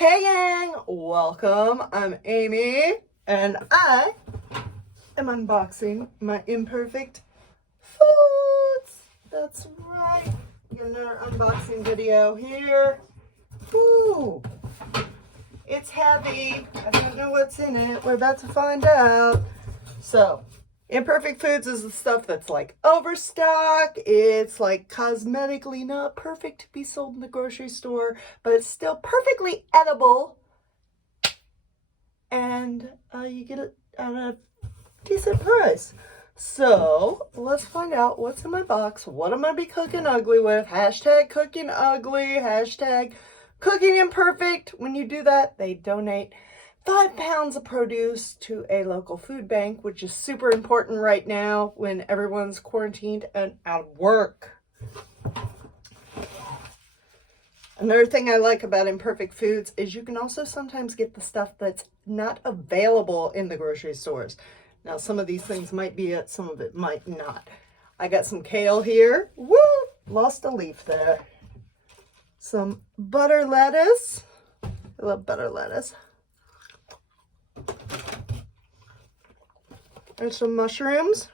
Hey gang, welcome. I'm Amy and I am unboxing my Imperfect Foods. That's right. Get another unboxing video here. Ooh, it's heavy. I don't know what's in it. We're about to find out. So, Imperfect Foods is the stuff that's like overstock. It's like cosmetically not perfect to be sold in the grocery store, but it's still perfectly edible. And you get it at a decent price. So let's find out what's in my box. What am I be cooking ugly with? Hashtag cooking ugly. Hashtag cooking imperfect. When you do that, they donate 5 pounds of produce to a local food bank, which is super important right now when everyone's quarantined and out of work. Another thing I like about Imperfect Foods is you can also sometimes get the stuff that's not available in the grocery stores. Now, some of these things might be it, some of it might not. I got some kale here. Woo! Lost a leaf there. Some butter lettuce. I love butter lettuce. There's some mushrooms.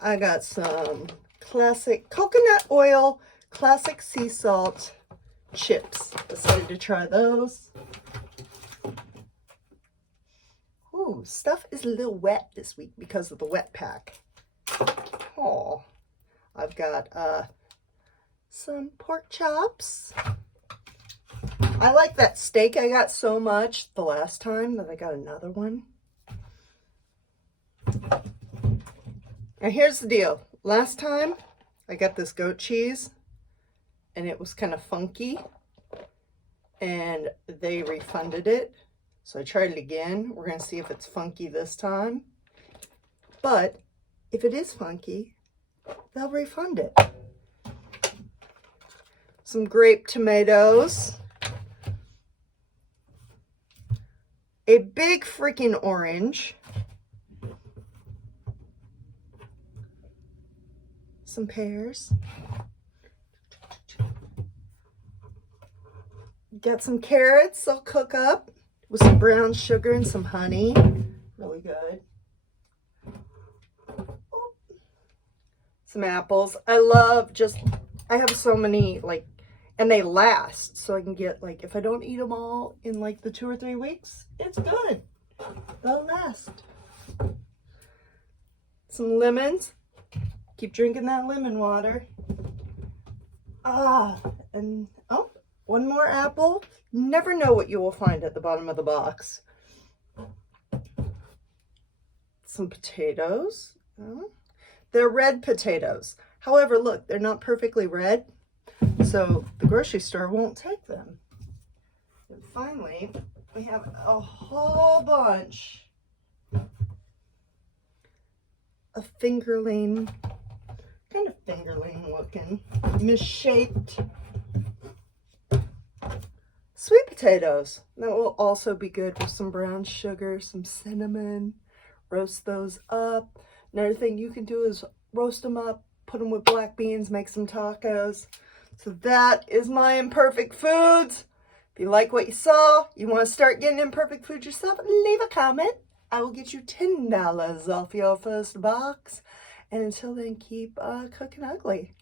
I got some classic coconut oil, classic sea salt chips. Decided to try those. Ooh, stuff is a little wet this week because of the wet pack. Oh, I've got some pork chops. I like that steak I got so much the last time that I got another one. Now here's the deal. Last time I got this goat cheese and it was kind of funky and they refunded it. So I tried it again. We're going to see if it's funky this time. But if it is funky, they'll refund it. Some grape tomatoes. A big freaking orange. Some pears. Got some carrots I'll cook up with some brown sugar and some honey. Really good. Some apples. I have so many, and they last. So I can get, if I don't eat them all in the 2 or 3 weeks, it's good. They'll last. Some lemons. Keep drinking that lemon water. And one more apple. Never know what you will find at the bottom of the box. Some potatoes. They're red potatoes. However, look, they're not perfectly red, so the grocery store won't take them. And finally, we have a whole bunch of fingerling, kind of fingerling looking, misshaped sweet potatoes. That will also be good with some brown sugar, some cinnamon. Roast those up. Another thing you can do is roast them up, put them with black beans, make some tacos. So that is my Imperfect Foods. If you like what you saw, you want to start getting Imperfect Foods yourself, leave a comment. I will get you $10 off your first box. And until then, keep cooking ugly.